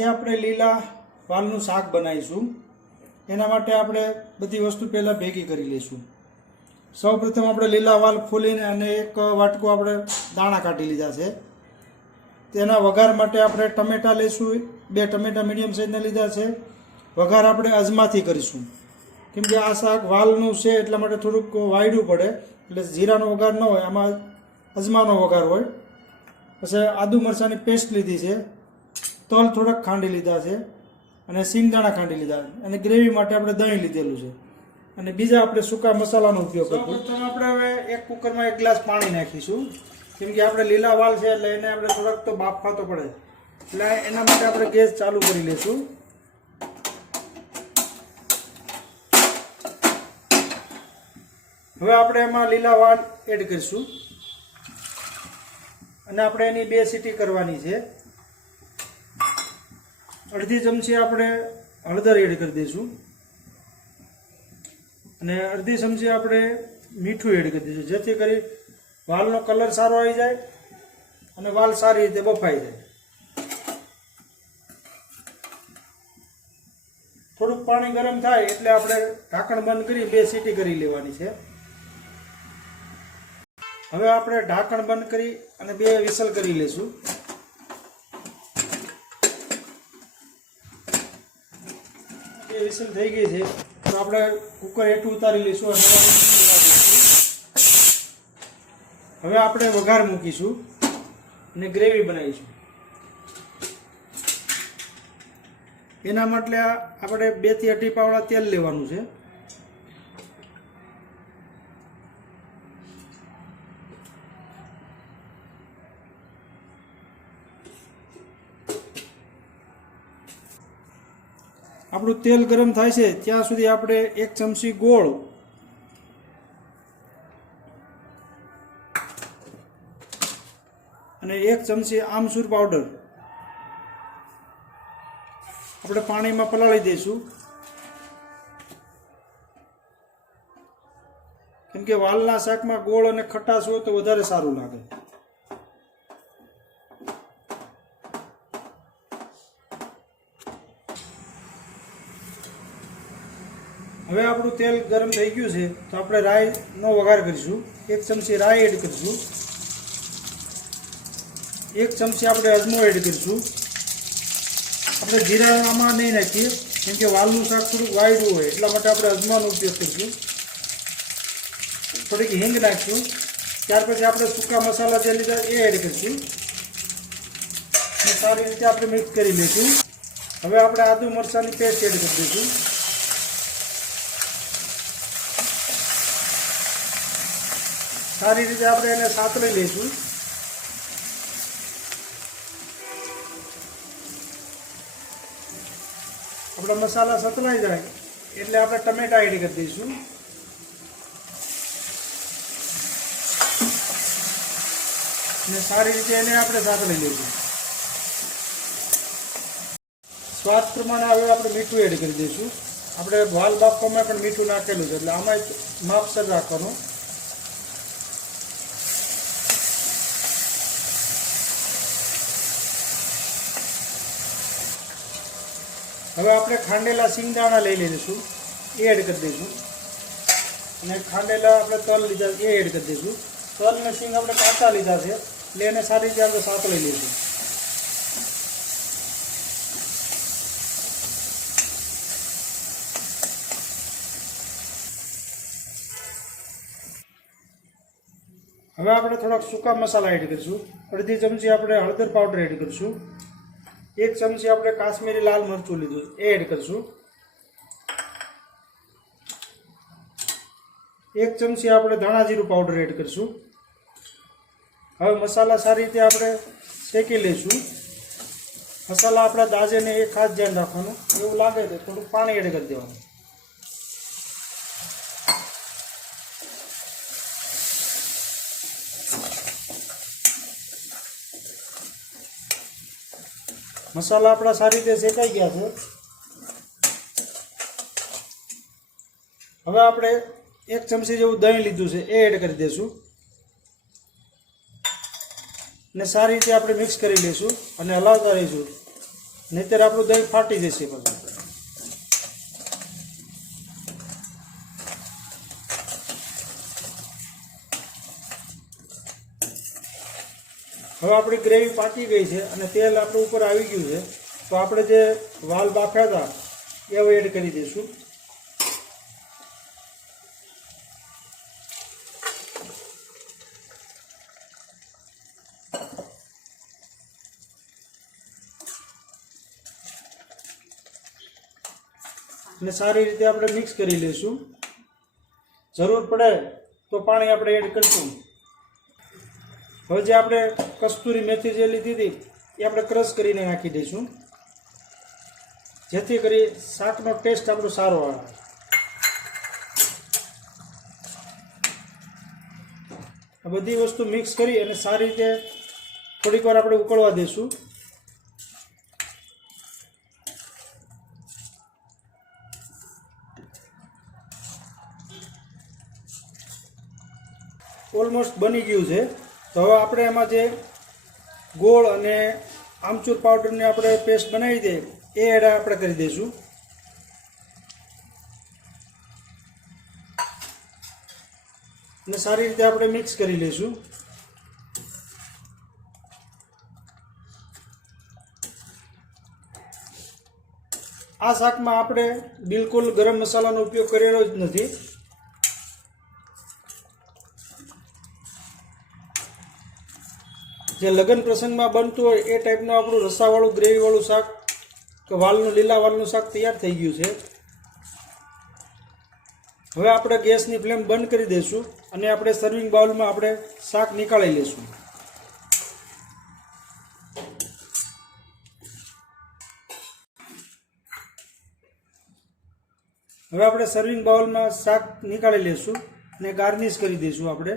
આજે આપણે લીલા વાલનું શાક બનાવીશું. એના માટે આપણે બધી વસ્તુ પહેલાં ભેગી કરી લઈશું. સૌ પ્રથમ આપણે લીલા વાલ ફોલીને અને એક વાટકો આપણે દાણા કાઢી લીધા છે. તેના વઘાર માટે આપણે ટમેટાં લઈશું. બે ટમેટાં મીડિયમ સાઇઝના લીધા છે. વઘાર આપણે અજમાથી કરીશું. કેમ કે આ શાક વાલનું છે એટલા માટે થોડુંક વાયડું પડે. એટલે જીરાનો વઘાર ન હોય, આમાં અજમાનો વઘાર હોય. પછી આદુ મરચાંની પેસ્ટ લીધી છે. તલ થોડાક ખાંડી લીધા છે અને સિંગદાણા ખાંડી લીધા છે. અને ગ્રેવી માટે આપણે દહીં લીધેલું છે. અને બીજા આપણે સૂકા મસાલાનો ઉપયોગ કરીશું. આપણે હવે એક કુકરમાં એક ગ્લાસ પાણી નાખીશું. કેમ કે આપણે લીલા વાલ છે એટલે એને આપણે થોડાક તો બાફવા તો પડે. એટલે એના માટે આપણે ગેસ ચાલુ કરી લઈશું. હવે આપણે એમાં લીલા વાલ એડ કરીશું. અને આપણે એની બે સીટી કરવાની છે. અડધી ચમચી આપણે હળદર એડ કરી દઈશું. અને અડધી ચમચી આપણે મીઠું એડ કરી દઈશું, જેથી કરી વાલનો કલર સારો આવી જાય અને વાલ સારી રીતે બફાઈ જાય. થોડુંક પાણી ગરમ થાય એટલે આપણે ઢાંકણ બંધ કરી બે સીટી કરી લેવાની છે. હવે આપણે ઢાંકણ બંધ કરી અને બે વિસલ કરી લઈશું. વિસલ થઈ ગઈ છે, તો આપણે કુકર હેઠું ઉતારી લઈશું હવા આપણે વઘાર મૂકીશું અને ગ્રેવી બનાવીશું. એના માટે આપણે બેથી અઢી પાવડા તેલ લેવાનું છે. આપણું તેલ ગરમ થાય છે, ત્યાં સુધી આપણે એક ચમચી ગોળ અને એક ચમચી આમચૂર પાવડર આપણે પાણીમાં પલાળી દઈશું. કેમ કે વાલના શાકમાં ગોળ અને ખટાશ હોય તો વધારે સારું લાગે. હવે આપણું તેલ ગરમ થઈ ગયું છે, તો આપણે રાઈનો વઘાર કરીશું. એક ચમચી રાઈ એડ કરીશું. એક ચમચી આપણે અજમો એડ કરીશું. આપણે જીરા આમાં નહીં નાખીએ, કેમ કે વાલનું શાક થોડુંક વાયડું હોય, એટલા માટે આપણે અજમાનો ઉપયોગ કરીશું. થોડીક હિંગ નાખીશું. ત્યાર પછી આપણે સૂકા મસાલા જે લીધા એ એડ કરીશું. સારી રીતે આપણે મિક્સ કરી લઈશું. હવે આપણે આદુ મરચાંની પેસ્ટ એડ કરી દઈશું. સારી રીતે આપણે એને સાતળી લઈશું. આપણા મસાલા સતલાઈ જાય, એટલે આપણે ટમેટા એડ કરી દઈશું. અને સારી રીતે એને આપણે સાતળી લઈશું. સ્વાદ પ્રમાણે હવે આપણે મીઠું એડ કરી દઈશું. આપણે વાલ બાફવામાં પણ મીઠું નાખેલું છે, એટલે આમાં માપસર રાખવાનું. હવે આપણે ખાંડેલા સિંગદાણા લઈ લઈશું. એ એડ કરી દઈશું. અને ખાંડેલા આપણે તલ લીધા એ એડ કરી દઈશું. તલ અને સિંગ આપણે કાચા લીધા છે, એટલે એને સારી રીતે આપણે લઈ લઈશું. હવે આપણે થોડાક સૂકા મસાલા એડ કરીશું. અડધી ચમચી આપણે હળદર પાવડર એડ કરીશું. એક ચમચી આપણે કાશ્મીરી લાલ મરચું લીધું, એ એડ કરીશું. એક ચમચી આપણે ધાણા જીરું પાવડર એડ કરીશું. હવે મસાલા સારી રીતે આપણે શેકી લઈશું. મસાલા આપણા દાજેને એ ખાસ ધ્યાન રાખવાનું. એવું લાગે તો થોડુંક પાણી એડ કરી દેવાનું. મસાલા આપણા સારી રીતે શેકાઈ ગયા છે. હવે આપણે એક ચમચી જેવું દહીં લીધું છે, એ એડ કરી દઈશું ને સારી રીતે આપણે મિક્સ કરી લઈશું અને હલાવતા રહીશું. નહીતર આપણું દહીં ફાટી જશે પછી. હવે આપણી ગ્રેવી પાકી ગઈ છે અને તેલ આપણું ઉપર આવી ગયું છે, તો આપણે જે વાલ બાફ્યા હતા એ એડ કરી દઈશું. અને સારી રીતે આપણે મિક્સ કરી લઈશું. જરૂર પડે તો પાણી આપણે એડ કરીશું. હવે જે આપણે કસ્તુરી મેથી જે લીધી હતી, એ આપણે ક્રશ કરીને નાખી દઈશું. જેથી કરી શાકનો ટેસ્ટ આપણો સારો આવે. આ બધી વસ્તુ મિક્સ કરી અને સારી રીતે થોડીક વાર આપણે ઉકળવા દઈશું. ઓલમોસ્ટ બની ગયું છે. તો હવે આપણે એમાં જે ગોળ અને આમચૂર પાવડરની આપણે પેસ્ટ બનાવી દે, એ એડ આપણે કરી દઈશું. અને સારી રીતે આપણે મિક્સ કરી લઈશું. આ શાકમાં આપણે બિલકુલ ગરમ મસાલાનો ઉપયોગ કરેલો જ નથી. જે લગ્ન પ્રસંગમાં બનતું હોય એ ટાઈપનું આપણું રસાવાળું, ગ્રેવીવાળું શાક કે વાલનું લીલા વાલનું શાક તૈયાર થઈ ગયું છે. હવે આપણે ગેસની ફ્લેમ બંધ કરી દઈશું અને આપણે સર્વિંગ બાઉલમાં આપણે શાક નીકાળી લઈશું. હવે આપણે સર્વિંગ બાઉલમાં શાક નીકાળી લઈશું અને ગાર્નિશ કરી દઈશું આપણે.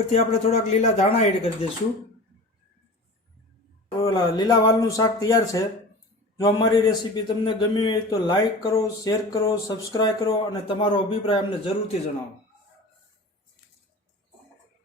ઉપરથી આપણે થોડાક લીલા ધાણા એડ કરી દઈશું. ઓલા લીલા વાલનું શાક તૈયાર છે. જો અમારી રેસીપી તમને ગમી હોય તો લાઈક કરો શેર કરો સબસ્ક્રાઈબ કરો અને તમારો અભિપ્રાય અમને જરૂરથી જણાવો.